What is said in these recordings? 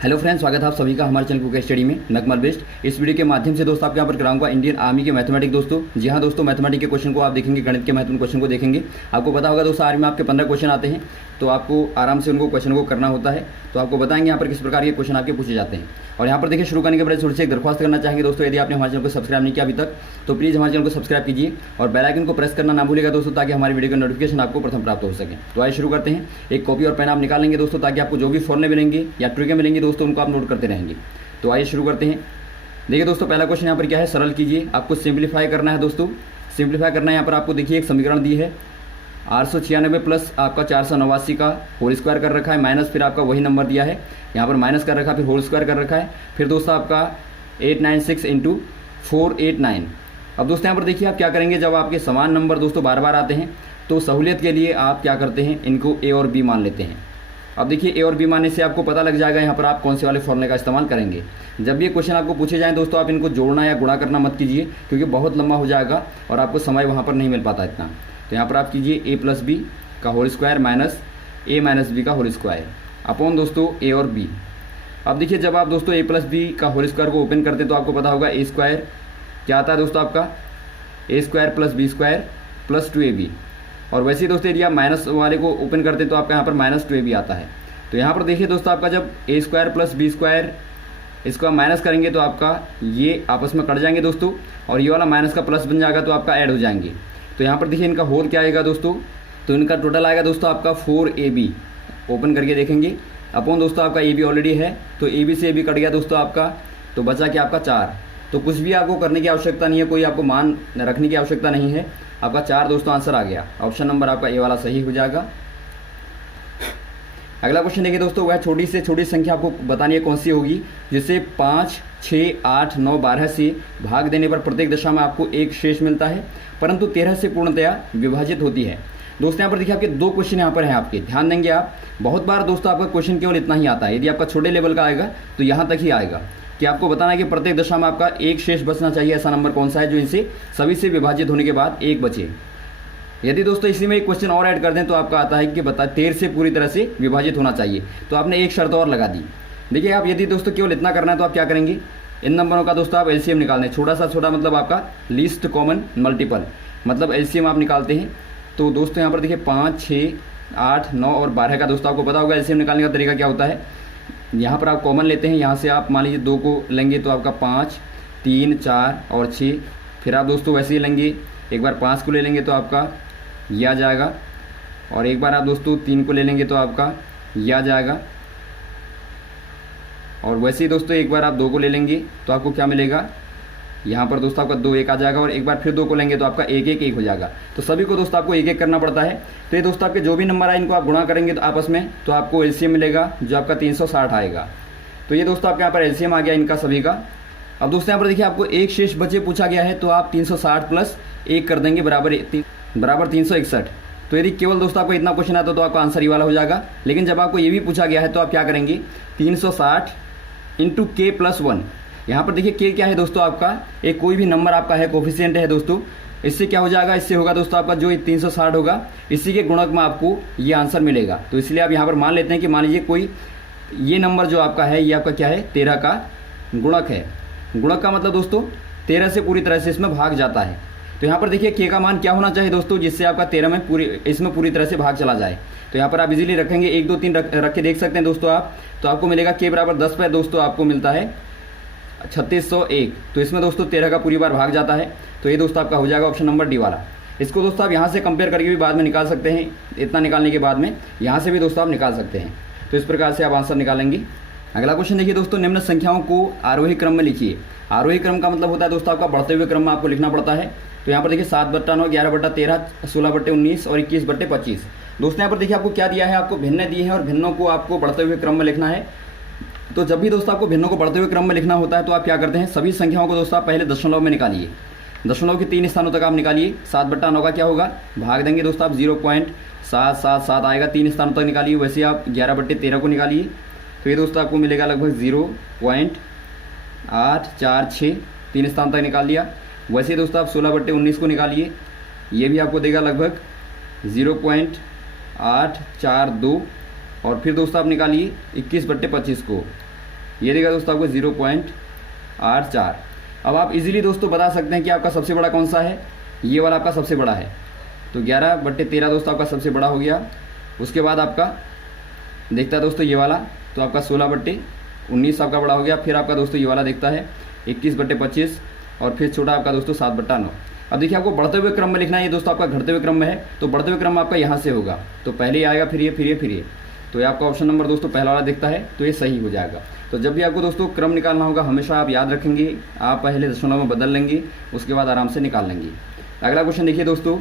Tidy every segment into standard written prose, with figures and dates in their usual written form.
Hello friends, स्वागत है आप सभी का हमारे चैनल कुक स्टडी में नकमल बेस्ट। इस वीडियो के माध्यम से दोस्तों आपके यहाँ पर कराऊंगा इंडियन आर्मी के मैथमेटिक्स। दोस्तों जी हाँ दोस्तों, मैथमेटिक्स के क्वेश्चन को आप देखेंगे, गणित के महत्वपूर्ण क्वेश्चन को देखेंगे। आपको पता होगा दोस्तों आर्मी में आपके 15 क्वेश्चन आते हैं, तो आपको आराम से उनको क्वेश्चन को करना होता है। तो आपको बताएंगे यहाँ पर किस प्रकार के क्वेश्चन आपके पूछे जाते हैं। और यहाँ पर देखिए, शुरू करने के बाद थोड़ी सी एक दरख्वास्त करना चाहेंगे दोस्तों, यदि आपने हमारे चैनल को सब्सक्राइब नहीं किया अभी तक तो प्लीज़ हमारे चैनल को सब्सक्राइब कीजिए और बेल आइकन को प्रेस करना ना भूलिएगा दोस्तों, ताकि हमारी वीडियो का नोटिफिकेशन आपको प्रथम प्राप्त हो सके। तो आइए शुरू करते हैं। एक कॉपी और पेन आप निकाल लेंगे दोस्तों, ताकि आपको जो भी फॉर्मूले मिलेंगे या ट्रिकें मिलेंगी दोस्तों, उनको आप नोट करते रहेंगे। तो आइए शुरू करते हैं। देखिए दोस्तों, पहला क्वेश्चन यहाँ पर क्या है, सरल कीजिए। आपको सिंप्लीफाई करना है दोस्तों, सिंप्लीफाई करना है। यहाँ पर आपको देखिए एक समीकरण दी है 896 प्लस आपका 489 का होल स्क्वायर कर रखा है, माइनस फिर आपका वही नंबर दिया है, यहाँ पर माइनस कर रखा है, फिर होल स्क्वायर कर रखा है, फिर दोस्तों आपका 896 इंटू 489। अब दोस्तों यहाँ पर देखिए आप क्या करेंगे, जब आपके समान नंबर दोस्तों बार बार आते हैं तो सहूलियत के लिए आप क्या करते हैं, इनको ए और बी मान लेते हैं। अब देखिए ए और बी मानने से आपको पता लग जाएगा यहाँ पर आप कौन से वाले फॉर्मूले का इस्तेमाल करेंगे। जब ये क्वेश्चन आपको पूछे जाएँ दोस्तों, आप इनको जोड़ना या गुणा करना मत कीजिए, क्योंकि बहुत लंबा हो जाएगा और आपको समय वहाँ पर नहीं मिल पाता इतना। तो यहाँ पर आप कीजिए ए प्लस बी का होल स्क्वायर माइनस ए माइनस बी का होल स्क्वायर अपॉन दोस्तों ए और बी। अब देखिए, जब आप दोस्तों ए प्लस बी का होल स्क्वायर को ओपन करते हैं तो आपको पता होगा ए स्क्वायर क्या आता है दोस्तों, आपका a square plus b square plus 2ab। और वैसे ही दोस्तों यदि आप माइनस वाले को ओपन करते हैं तो आपका यहाँ पर माइनस 2ab आता है। तो यहाँ पर देखिए दोस्तों, आपका जब ए स्क्वायर प्लस बी स्क्वायर इसको आप माइनस करेंगे तो आपका ये आपस में कट जाएंगे दोस्तों, और ये वाला माइनस का प्लस बन जाएगा तो आपका ऐड हो जाएंगे। तो यहाँ पर देखिए इनका होल क्या आएगा दोस्तों, तो इनका टोटल आएगा दोस्तों आपका 4ab। ओपन करके देखेंगे अपॉन दोस्तों आपका ए बी ऑलरेडी है, तो ए बी से ए बी कट गया दोस्तों आपका, तो बचा कि आपका 4। तो कुछ भी आपको करने की आवश्यकता नहीं है, कोई आपको मान रखने की आवश्यकता नहीं है। आपका 4 दोस्तों आंसर आ गया। ऑप्शन नंबर आपका ए वाला सही हो जाएगा। अगला क्वेश्चन देखिए दोस्तों, वह छोटी से छोटी संख्या आपको बतानी है कौन सी होगी, जिसे 5, 6, 8, 9, 12 से भाग देने पर प्रत्येक दशा में आपको एक शेष मिलता है, परंतु 13 से पूर्णतया विभाजित होती है। दोस्तों यहाँ पर देखिए आपके 2 क्वेश्चन यहाँ पर हैं आपके, ध्यान देंगे आप। बहुत बार दोस्तों आपका क्वेश्चन केवल इतना ही आता है, यदि आपका छोटे लेवल का आएगा तो यहाँ तक ही आएगा कि आपको बताना है कि प्रत्येक दशा में आपका एक शेष बचना चाहिए। ऐसा नंबर कौन सा है जो इनसे सभी से विभाजित होने के बाद एक बचे। यदि दोस्तों इसी में एक क्वेश्चन और ऐड कर दें तो आपका आता है कि 13 से पूरी तरह से विभाजित होना चाहिए, तो आपने एक शर्त और लगा दी। देखिए आप यदि दोस्तों केवल इतना करना है तो आप क्या करेंगे, इन नंबरों का दोस्तों आप एलसीएम निकालना है। छोटा सा छोटा मतलब आपका लीस्ट कॉमन मल्टीपल, मतलब एलसीएम आप निकालते हैं। तो दोस्तों यहाँ पर देखिए 5, 6, 8, 9 और 12 का दोस्तों आपको पता होगा एलसीएम निकालने का तरीका क्या होता है। यहाँ पर आप कॉमन लेते हैं, यहाँ से आप मान लीजिए 2 को लेंगे तो आपका 5, 3, 4 और 6। फिर आप दोस्तों वैसे ही लेंगे, एक बार 5 को ले लेंगे तो आपका ये आ जाएगा, और एक बार आप दोस्तों 3 को ले लेंगे तो आपका ये आ जाएगा, और वैसे ही दोस्तों एक बार आप 2 को ले लेंगे तो आपको क्या मिलेगा, यहाँ पर दोस्तों आपका 2 1 आ जाएगा, और एक बार फिर 2 को लेंगे तो आपका 1 1 1 हो जाएगा। तो सभी को दोस्तों आपको 1 1 करना पड़ता है। तो ये दोस्तों आपके जो भी नंबर आए इनको आप गुणा करेंगे तो आपस में, तो आपको एलसीएम मिलेगा जो आपका 360 आएगा। तो ये दोस्तों आपके यहाँ पर एलसीएम आ गया इनका सभी का। अब दोस्तों यहाँ पर देखिए आपको एक शेष बचे पूछा गया है, तो आप 360 प्लस 1 कर देंगे बराबर 361। तो यदि केवल दोस्तों आपको इतना क्वेश्चन आता तो आपका आंसर ये वाला हो जाएगा। लेकिन जब आपको ये भी पूछा गया है तो आप क्या करेंगे, 360 इंटू के प्लस 1। यहाँ पर देखिए के क्या है दोस्तों, आपका एक कोई भी नंबर आपका है, कोफिशिएंट है दोस्तों। इससे क्या हो जाएगा, इससे होगा दोस्तों आपका जो 360 होगा, इसी के गुणक में आपको ये आंसर मिलेगा। तो इसलिए आप यहाँ पर मान लेते हैं कि मान लीजिए कोई ये नंबर जो आपका है ये आपका क्या है, 13 का गुणक है। गुणक का मतलब दोस्तों 13 से पूरी तरह से इसमें भाग जाता है। तो यहाँ पर देखिए के का मान क्या होना चाहिए दोस्तों, जिससे आपका 13 में इसमें पूरी तरह से भाग चला जाए। तो यहाँ पर आप इजीली रखेंगे, 1 2 3 रख के देख सकते हैं दोस्तों आप। तो आपको मिलेगा के बराबर 10 पर दोस्तों आपको मिलता है 3601। तो इसमें दोस्तों 13 का पूरी बार भाग जाता है। तो ये दोस्तों आपका हो जाएगा ऑप्शन नंबर डी वाला। इसको दोस्तों आप यहाँ से कंपेयर करके भी बाद में निकाल सकते हैं, इतना निकालने के बाद में यहाँ से भी दोस्तों आप निकाल सकते हैं। तो इस प्रकार से आप आंसर निकालेंगे। अगला क्वेश्चन देखिए दोस्तों, निम्न संख्याओं को आरोही क्रम में लिखिए। आरोही क्रम का मतलब होता है दोस्तों आपका बढ़ते हुए क्रम में आपको लिखना पड़ता है। तो यहाँ पर देखिए 7/9, 11/13, 16/19 और 21/25। दोस्तों यहाँ पर देखिए आपको क्या दिया है, आपको भिन्न दिए हैं और भिन्नों को आपको बढ़ते हुए क्रम में लिखना है। तो जब भी दोस्तों आपको भिन्नों को बढ़ते हुए क्रम में लिखना होता है तो आप क्या करते हैं, सभी संख्याओं को दोस्तों आप पहले दशमलव में निकालिए। दशमलव के 3 स्थानों तक आप निकालिए। 7/9 का क्या होगा, भाग देंगे दोस्तों आप 0.777 आएगा, 3 स्थानों तक निकालिए। वैसे आप 11/13 को निकालिए, तो ये दोस्तों आपको मिलेगा लगभग 0.846, 3 स्थान तक निकाल लिया। वैसे दोस्तों आप 16/19 को निकालिए, ये भी आपको देगा लगभग 0.842, और फिर दोस्तों आप निकालिए 21/25 को, ये देगा दोस्तों आपको 0.84। अब आप इजीली दोस्तों बता सकते हैं कि आपका सबसे बड़ा कौन सा है, ये वाला आपका सबसे बड़ा है। तो 11/13 दोस्तों आपका सबसे बड़ा हो गया। उसके बाद आपका देखता है दोस्तों ये वाला, तो आपका 16/19 आपका बड़ा हो गया। फिर आपका दोस्तों ये वाला देखता है 21/25 और फिर छोटा आपका दोस्तों 7/9। अब देखिए आपको बढ़ते हुए क्रम में लिखना है, ये दोस्तों आपका घटते हुए क्रम में है, तो बढ़ते हुए क्रम आपका यहाँ से होगा, तो पहले ही आएगा फिर ये फिर ये फिर ये। तो ये आपका ऑप्शन नंबर दोस्तों पहला वाला दिखता है, तो ये सही हो जाएगा। तो जब भी आपको दोस्तों क्रम निकालना होगा हमेशा आप याद रखेंगे, आप पहले दशमलव में बदल लेंगे, उसके बाद आराम से निकाल लेंगे। अगला क्वेश्चन देखिए दोस्तों,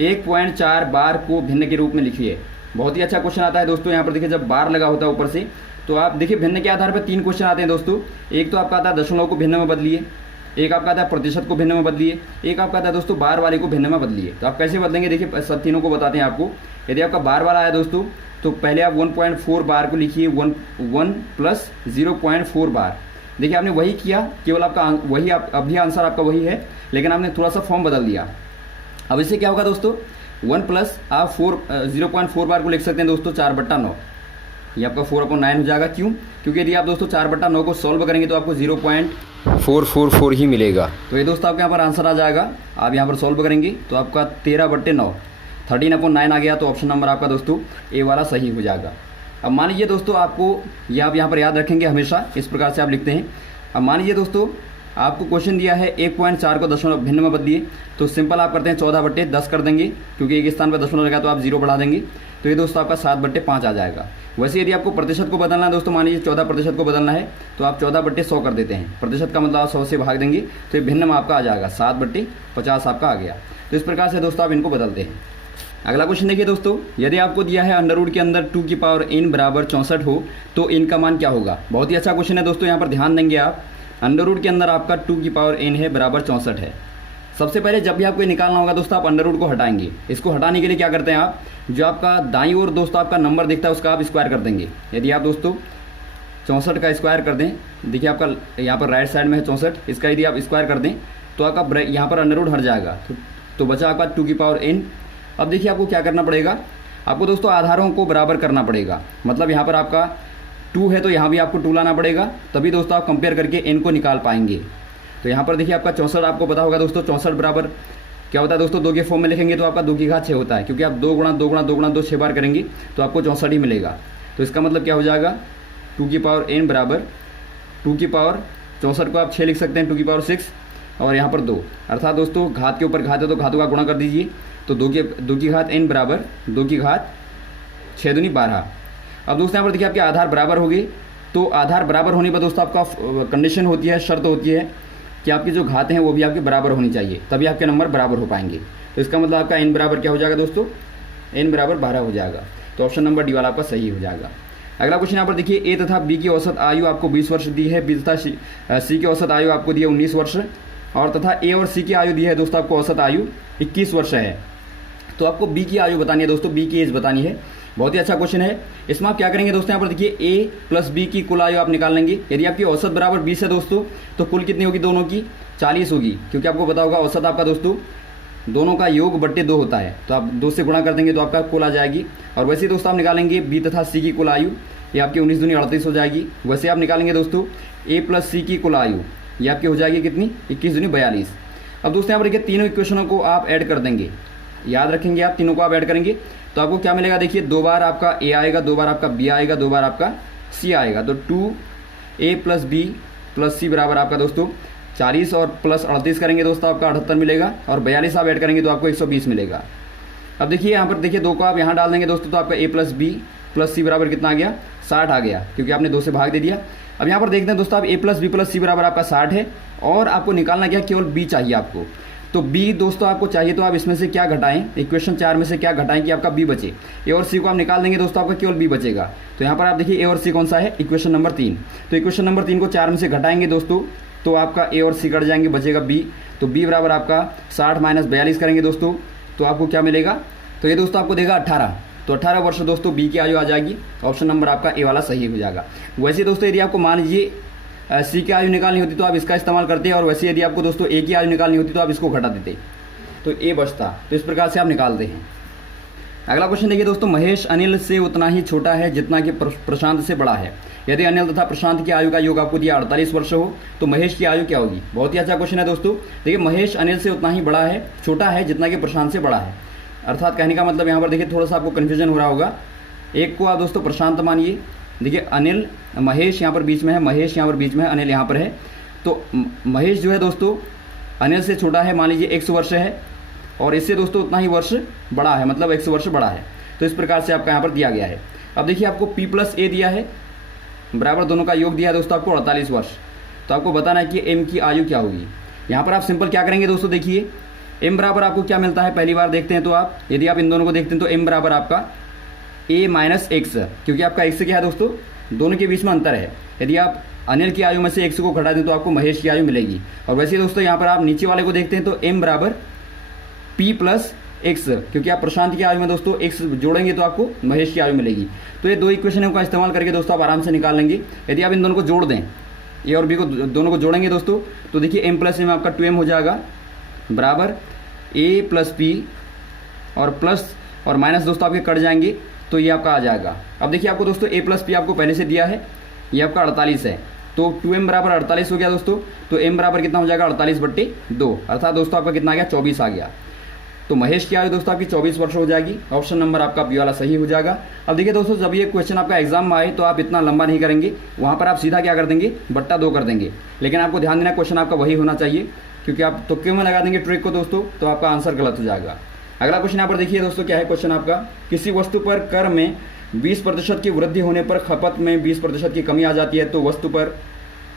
1.4 बार को भिन्न के रूप में लिखिए। बहुत ही अच्छा क्वेश्चन आता है दोस्तों। यहाँ पर देखिए जब बार लगा होता है ऊपर से, तो आप देखिए भिन्न के आधार पर 3 क्वेश्चन आते हैं दोस्तों। एक तो आपका आता है दशमलव को भिन्न में बदलिए, एक आपका आता है प्रतिशत को भिन्न में बदलिए, एक आपका आता है दोस्तों बार वाले को भिन्न में बदलिए। तो आप कैसे बदलेंगे, देखिए सब तीनों को बताते हैं आपको। यदि आपका बार वाला है दोस्तों, तो पहले आप 1.4 बार को लिखिए, 1 प्लस 0.4 बार। देखिए आपने वही किया, केवल आपका वही अभी आंसर आपका वही है, लेकिन आपने थोड़ा सा फॉर्म बदल दिया। अब इससे क्या होगा दोस्तों, 1 प्लस आप 0.4 बार को लिख सकते हैं दोस्तों 4/9। ये आपका 4/9 हो जाएगा। क्यों? क्योंकि यदि आप दोस्तों 4/9 को सॉल्व करेंगे तो आपको 0.444 ही मिलेगा। तो ये दोस्तों आपके यहाँ पर आंसर आ जाएगा। आप यहाँ पर सॉल्व करेंगे तो आपका 13/9 13/9 आ गया। तो ऑप्शन नंबर आपका दोस्तों ए वाला सही हो जाएगा। अब मान लीजिए दोस्तों आपको ये आप यहाँ पर याद रखेंगे हमेशा, इस प्रकार से आप लिखते हैं। अब मान लीजिए दोस्तों आपको क्वेश्चन दिया है 1.4 को दशमलव भिन्न में बदलिए, तो सिंपल आप करते हैं 14/10 कर देंगे, क्योंकि एक स्थान पर दशमलव लगा तो आप 0 बढ़ा देंगे, तो ये दोस्तों आपका 7/5 आ जाएगा। वैसे यदि आपको प्रतिशत को बदलना है दोस्तों, मान लीजिए 14% को बदलना है, तो आप 14/100 कर देते हैं। प्रतिशत का मतलब आप 100 से भाग देंगे, तो ये भिन्न में आपका आ जाएगा 7/50 आपका आ गया। तो इस प्रकार से दोस्तों आप इनको बदलते हैं। अगला क्वेश्चन देखिए दोस्तों, यदि आपको दिया है अंडर रूट के अंदर 2 की पावर n बराबर 64 हो तो n का मान क्या होगा। बहुत ही अच्छा क्वेश्चन है दोस्तों, यहाँ पर ध्यान देंगे आप। अंडर रूट के अंदर आपका 2 की पावर n है बराबर 64 है। सबसे पहले जब भी आपको निकालना होगा दोस्तों, आप अंडर रूट को हटाएंगे। इसको हटाने के लिए क्या करते हैं आप, जो आपका दाईं ओर दोस्तों आपका नंबर दिखता है उसका आप स्क्वायर कर देंगे। यदि आप दोस्तों 64 का स्क्वायर कर दें, देखिए आपका यहाँ पर राइट साइड में है 64, इसका यदि आप स्क्वायर कर दें तो आपका यहाँ पर अंडर रूट हट जाएगा, तो बचा आपका 2 की पावर n। अब देखिए आपको क्या करना पड़ेगा, आपको दोस्तों आधारों को बराबर करना पड़ेगा। मतलब यहाँ पर आपका 2 है तो यहाँ भी आपको 2 लाना पड़ेगा, तभी दोस्तों आप कंपेयर करके n को निकाल पाएंगे। तो यहाँ पर देखिए आपका 64 आपको पता होगा दोस्तों, 64 बराबर क्या होता है दोस्तों, 2 के फॉर्म में लिखेंगे तो आपका 2 की घात 6 होता है, क्योंकि आप 2 गुणा 2 गुणा 2 गुणा 2 6 बार करेंगे तो आपको 64 ही मिलेगा। तो इसका मतलब क्या हो जाएगा, 2 की पावर n बराबर 2 की पावर 64 को आप 6 लिख सकते हैं, 2 की पावर 6 और यहाँ पर 2, अर्थात दोस्तों घात के ऊपर घात है तो घातों का गुणा कर दीजिए। तो 2 की घात n बराबर 2 की घात 6 दूनी 12। अब दोस्तों यहाँ पर देखिए आपके आधार बराबर हो गए, तो आधार बराबर होने पर दोस्तों आपका कंडीशन होती है, शर्त होती है कि आपकी जो घातें हैं वो भी आपके बराबर होनी चाहिए, तभी आपके नंबर बराबर हो पाएंगे। तो इसका मतलब आपका n बराबर क्या हो जाएगा दोस्तों, n बराबर 12 हो जाएगा। तो ऑप्शन नंबर डी वाला आपका सही हो जाएगा। अगला क्वेश्चन यहाँ पर देखिए, ए तथा बी की औसत आयु आपको 20 वर्ष दी है, बी तथा सी की औसत आयु आपको दी है 19 वर्ष, और तथा ए और सी की आयु दी है दोस्तों आपको औसत आयु 21 वर्ष है। तो आपको बी की आयु बतानी है दोस्तों, बी की एज बतानी है। बहुत ही अच्छा क्वेश्चन है। इसमें आप क्या करेंगे दोस्तों, यहाँ पर देखिए ए प्लस बी की कुल आयु आप निकाल लेंगे। यदि आपकी औसत बराबर 20 है दोस्तों, तो कुल कितनी होगी दोनों की, 40 होगी, क्योंकि आपको पता होगा औसत आपका दोस्तों दोनों का योग बट्टे 2 होता है, तो आप 2 से गुणा कर देंगे तो आपका कुल आ जाएगी। और वैसे दोस्तों आप निकालेंगे बी तथा सी की कुल आयु, ये आपकी 19 दूनी 38 हो जाएगी। वैसे आप निकालेंगे दोस्तों ए प्लस सी की कुल आयु, ये आपकी हो जाएगी कितनी, 21 दूनी 42। अब दोस्तों यहाँ पर देखिए तीनों इक्वेशनों को आप ऐड कर देंगे, याद रखेंगे आप, तीनों को आप ऐड करेंगे तो आपको क्या मिलेगा, देखिए 2 बार आपका ए आएगा, 2 बार आपका बी आएगा, 2 बार आपका सी आएगा। तो 2a प्लस बी प्लस सी बराबर आपका दोस्तों 40 और प्लस 38 करेंगे दोस्तों आपका 78 मिलेगा, और 42 आप ऐड करेंगे तो आपको 120 मिलेगा। अब देखिए यहाँ पर देखिए 2 को आप यहाँ डाल देंगे दोस्तों, तो आपका a प्लस बी प्लस सी बराबर कितना आ गया, 60 आ गया, क्योंकि आपने 2 से भाग दे दिया। अब यहाँ पर देखते हैं दोस्तों, आप a प्लस बी प्लस सी बराबर आपका 60 है, और आपको निकालना क्या, केवल b चाहिए आपको। तो b दोस्तों आपको चाहिए, तो आप इसमें से क्या घटाएं, इक्वेशन 4 में से क्या घटाएं कि आपका b बचे। a और c को आप निकाल देंगे दोस्तों, आपका केवल b बचेगा। तो यहाँ पर आप देखिए a और c कौन सा है, इक्वेशन नंबर 3। तो इक्वेशन नंबर 3 को 4 में से घटाएंगे दोस्तों, तो आपका a और c कट जाएंगे, बचेगा b। तो b बराबर आपका 60 माइनस 42 करेंगे दोस्तों, तो आपको क्या मिलेगा, तो ये दोस्तों आपको देगा 18। तो 18 वर्ष दोस्तों b की आयु आ जाएगी। ऑप्शन नंबर आपका ए वाला सही हो जाएगा। वैसे दोस्तों यदि आपको मान लीजिए सी की आयु निकालनी होती तो आप इसका इस्तेमाल करते, और वैसे यदि आपको दोस्तों ए की आयु निकालनी होती तो आप इसको घटा देते, तो ए बचता। तो इस प्रकार से आप निकालते हैं। अगला क्वेश्चन देखिए दोस्तों, महेश अनिल से उतना ही छोटा है जितना कि प्रशांत से बड़ा है। यदि अनिल तथा प्रशांत की आयु का योग आपको दिया 48 वर्ष हो तो महेश की आयु क्या होगी। बहुत ही अच्छा क्वेश्चन है दोस्तों। देखिए महेश अनिल से उतना ही बड़ा है, छोटा है जितना कि प्रशांत से बड़ा है। अर्थात कहने का मतलब यहाँ पर देखिए थोड़ा सा आपको कन्फ्यूजन हो रहा होगा। एक को आप दोस्तों प्रशांत मानिए, देखिए अनिल महेश यहाँ पर बीच में है, महेश यहाँ पर बीच में है, अनिल यहाँ पर है। तो महेश जो है दोस्तों अनिल से छोटा है, मान लीजिए 100 वर्ष है, और इससे दोस्तों उतना ही वर्ष बड़ा है, मतलब 100 वर्ष बड़ा है। तो इस प्रकार से आपका यहाँ पर दिया गया है। अब देखिए आपको P + A दिया है, बराबर दोनों का योग दिया है दोस्तों आपको 48 वर्ष। तो आपको बताना है कि M की आयु क्या होगी। यहाँ पर आप सिंपल क्या करेंगे दोस्तों, देखिए M बराबर आपको क्या मिलता है, पहली बार देखते हैं तो आप यदि आप इन दोनों को देखते हैं तो M बराबर आपका A - X, क्योंकि आपका X क्या है दोस्तों, दोनों के बीच में अंतर है। यदि आप अनिल की आयु में से X को घटा दें तो आपको महेश की आयु मिलेगी। और वैसे दोस्तों यहाँ पर आप नीचे वाले को देखते हैं तो M बराबर P + X, क्योंकि आप प्रशांत की आयु में दोस्तों X जोड़ेंगे तो आपको महेश की आयु मिलेगी। तो ये दो इक्वेशन का इस्तेमाल करके दोस्तों आप आराम से निकाल लेंगे। यदि आप इन दोनों को जोड़ दें, A और B को दोनों को जोड़ेंगे दोस्तों, तो देखिए M + M आपका 2M हो जाएगा, बराबर A + P और प्लस और माइनस दोस्तों आपके कट जाएंगे, तो ये आपका आ जाएगा। अब देखिए आपको दोस्तों A + P आपको पहले से दिया है, ये आपका 48 है, तो 2M बराबर 48 हो गया दोस्तों। तो M बराबर कितना हो जाएगा, 48/2, अर्थात दोस्तों आपका कितना आ गया, 24 आ गया। तो महेश की आयु दोस्तों आपकी 24 वर्ष हो जाएगी। ऑप्शन नंबर आपका बी वाला सही हो जाएगा। अब देखिए दोस्तों, जब ये क्वेश्चन आपका एग्जाम में आए तो आप इतना लंबा नहीं करेंगे, वहाँ पर आप सीधा क्या कर देंगे, बट्टा 2 कर देंगे। लेकिन आपको ध्यान देना क्वेश्चन आपका वही होना चाहिए, क्योंकि आप तुक्के में लगा देंगे ट्रिक को दोस्तों तो आपका आंसर गलत हो जाएगा। अगला क्वेश्चन यहाँ पर देखिए दोस्तों, क्या है क्वेश्चन आपका, किसी वस्तु पर कर में 20% की वृद्धि होने पर खपत में 20% की कमी आ जाती है, तो वस्तु पर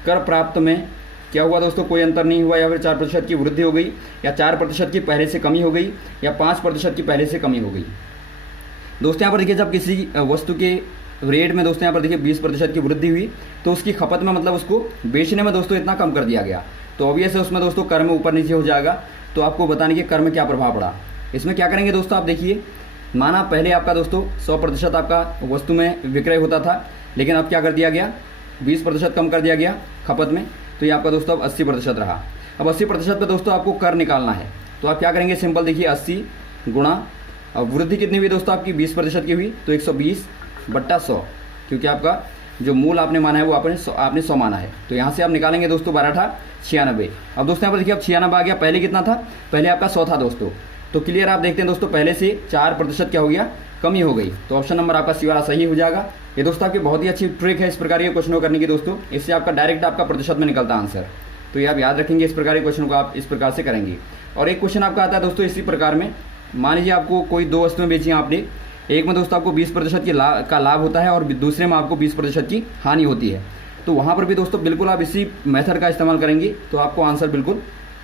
कर प्राप्त में क्या हुआ दोस्तों, कोई अंतर नहीं हुआ, या फिर 4% की वृद्धि हो गई, या 4% की पहले से कमी हो गई, या 5% की पहले से कमी हो गई। दोस्तों यहाँ पर देखिए जब किसी वस्तु के रेट में दोस्तों यहाँ पर देखिए 20% की वृद्धि हुई तो उसकी खपत में मतलब उसको बेचने में दोस्तों इतना कम कर दिया गया, तो ऑब्वियस है उसमें दोस्तों कर में ऊपर नीचे हो जाएगा। तो आपको बताने के कर में क्या प्रभाव पड़ा, इसमें क्या करेंगे दोस्तों, आप देखिए माना पहले आपका दोस्तों 100% आपका वस्तु में विक्रय होता था, लेकिन अब क्या कर दिया गया, 20% कम कर दिया गया खपत में, तो ये आपका दोस्तों अब 80% रहा। अब 80% पे दोस्तों आपको कर निकालना है, तो आप क्या करेंगे, सिंपल देखिए 80 गुणा, अब वृद्धि कितनी हुई दोस्तों आपकी 20% की हुई, तो 120/100, क्योंकि आपका जो मूल आपने माना है वो आपने 100 माना है। तो यहाँ से आप निकालेंगे दोस्तों 12 × 96। अब दोस्तों यहाँ पर देखिए अब 96 आ गया, पहले कितना था, पहले आपका 100 था दोस्तों। तो क्लियर आप देखते हैं दोस्तों, पहले से 4% क्या हो गया, कमी हो गई। तो ऑप्शन नंबर आपका सी वाला सही हो जाएगा। ये दोस्तों आपकी बहुत ही अच्छी ट्रिक है इस प्रकार के क्वेश्चन को करने की दोस्तों, इससे आपका डायरेक्ट आपका प्रतिशत में निकलता आंसर। तो ये आप याद रखेंगे, इस प्रकार के क्वेश्चन को आप इस प्रकार से करेंगे। और एक क्वेश्चन आपका आता है दोस्तों इसी प्रकार में, मान लीजिए आपको कोई 2 वस्तुएं बेची आपने, एक में दोस्तों आपको 20% का लाभ होता है और दूसरे में आपको 20% की हानि होती है। तो वहाँ पर भी दोस्तों बिल्कुल आप इसी मेथड का इस्तेमाल करेंगे तो आपको आंसर बिल्कुल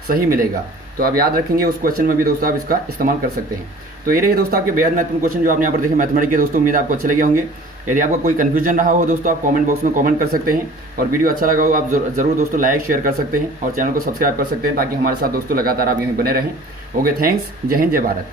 सही मिलेगा। तो आप याद रखेंगे, उस क्वेश्चन में भी दोस्तों आप इसका इस्तेमाल कर सकते हैं। तो ये रहे दोस्तों आपके बेहद महत्वपूर्ण क्वेश्चन जो आपने यहाँ पर देखे मैथमेटिक्स के दोस्तों, उम्मीद आपको अच्छे लगे होंगे। यदि आपको कोई कन्फ्यूजन रहा हो दोस्तों, आप कमेंट बॉक्स में कमेंट कर सकते हैं, और वीडियो अच्छा लगा हो आप जरूर दोस्तों लाइक शेयर कर सकते हैं और चैनल को सब्सक्राइब कर सकते हैं, ताकि हमारे साथ दोस्तों लगातार आप यहीं बने रहें। ओके, थैंक्स, जय हिंद, जय भारत।